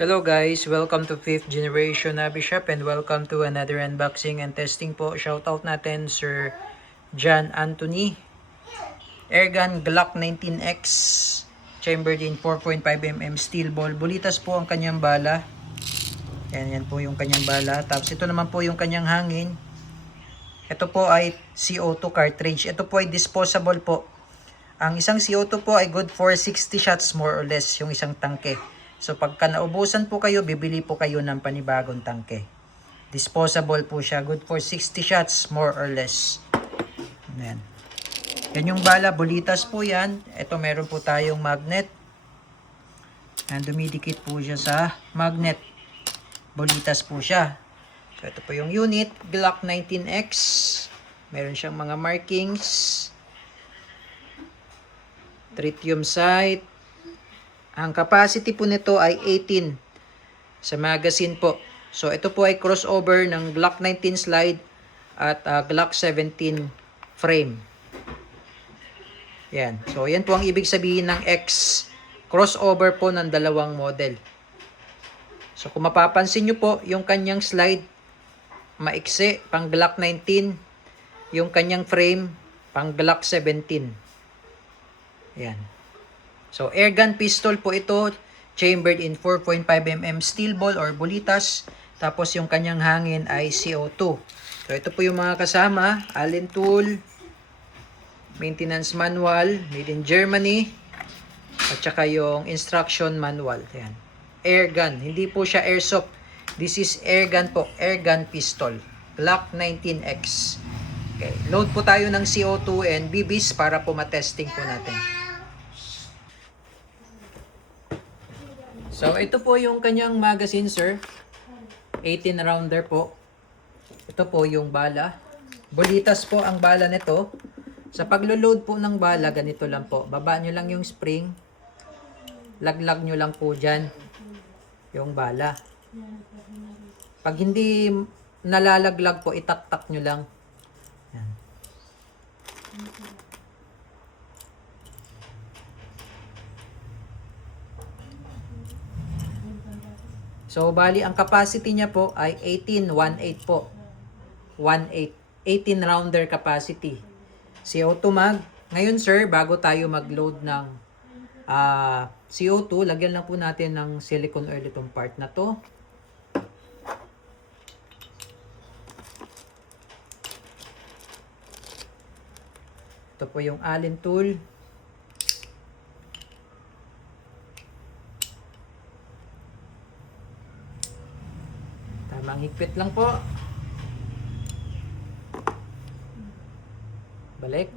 Hello guys, welcome to 5th Generation Nabi Shop and welcome to another unboxing and testing po. Shoutout natin Sir John Anthony. Airgun Glock 19X chambered in 4.5mm steel ball. Bulitas po ang kanyang bala. Yan po yung kanyang bala. Tapos ito naman po yung kanyang hangin. Ito po ay CO2 cartridge. Ito po ay disposable po. Ang isang CO2 po ay good for 60 shots more or less yung isang tangke. So pagka naubusan po kayo, bibili po kayo ng panibagong tangke. Disposable po siya. Good for 60 shots more or less. Ayan. Yan yung bala. Bulitas po yan. Ito meron po tayong magnet. And dumidikit po siya sa magnet. Bulitas po siya. So ito po yung unit. Glock 19X. Meron siyang mga markings. Tritium sight. Ang capacity po nito ay 18 sa magazine po. So ito po ay crossover ng Glock 19 slide at Glock 17 frame. Yan. So yan po ang ibig sabihin ng X. Crossover po ng dalawang model. So kung mapapansin nyo po, yung kanyang slide maiksi pang Glock 19, yung kanyang frame pang Glock 17. Yan. So, airgun pistol po ito, chambered in 4.5mm steel ball or bulitas. Tapos, yung kanyang hangin ay CO2. So, ito po yung mga kasama. Allen tool, maintenance manual, made in Germany, at saka yung instruction manual. Ayan. Airgun. Hindi po siya airsoft. This is airgun po. Airgun pistol. Glock 19X. Okay. Load po tayo ng CO2 and BBs para po matesting po natin. So, ito po yung kanyang magazine, sir. 18 rounder po. Ito po yung bala. Bulitas po ang bala nito. Sa paglo-load po ng bala, ganito lang po. Baba nyo lang yung spring. Laglag nyo lang po dyan yung bala. Pag hindi nalalaglag po, itaktak nyo lang. Yan. So, bali, ang capacity niya po ay 18 po. 18. 18 rounder capacity. CO2 mag. Ngayon, sir, bago tayo mag-load ng CO2, lagyan lang po natin ng silicone oil itong part na to. Ito po yung Allen tool. Tamang higpit lang po. Balik.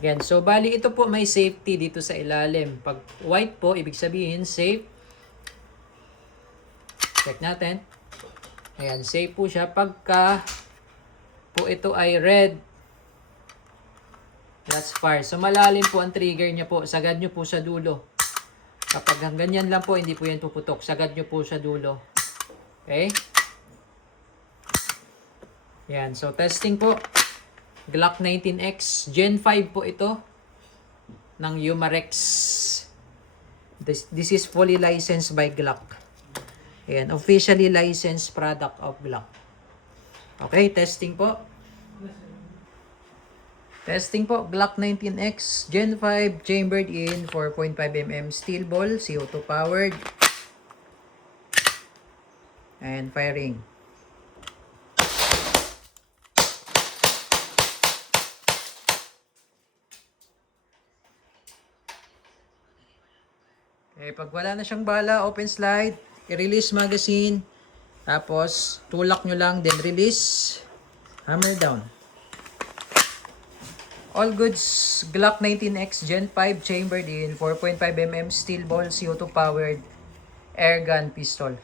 Again, so bali ito po may safety dito sa ilalim. Pag white po, ibig sabihin safe. Check natin. Ayan, safe po siya. Pagka po ito ay red, that's fire. So malalim po ang trigger niya po. Sagad nyo po sa dulo. Kapag ganyan lang po, hindi po yan puputok. Sagad nyo po sa dulo. Okay? Yan. So, testing po. Glock 19X. Gen 5 po ito. Ng Umarex. This is fully licensed by Glock. Ayan. Officially licensed product of Glock. Okay, testing po. Testing po, Glock 19X, Gen 5, chambered in 4.5mm steel ball, CO2 powered. And firing. Okay, pag wala na siyang bala, open slide, i-release magazine, tapos tulak nyo lang, then release, hammer down. All goods, Glock 19X Gen 5 chambered in 4.5mm steel ball CO2 powered airgun pistol.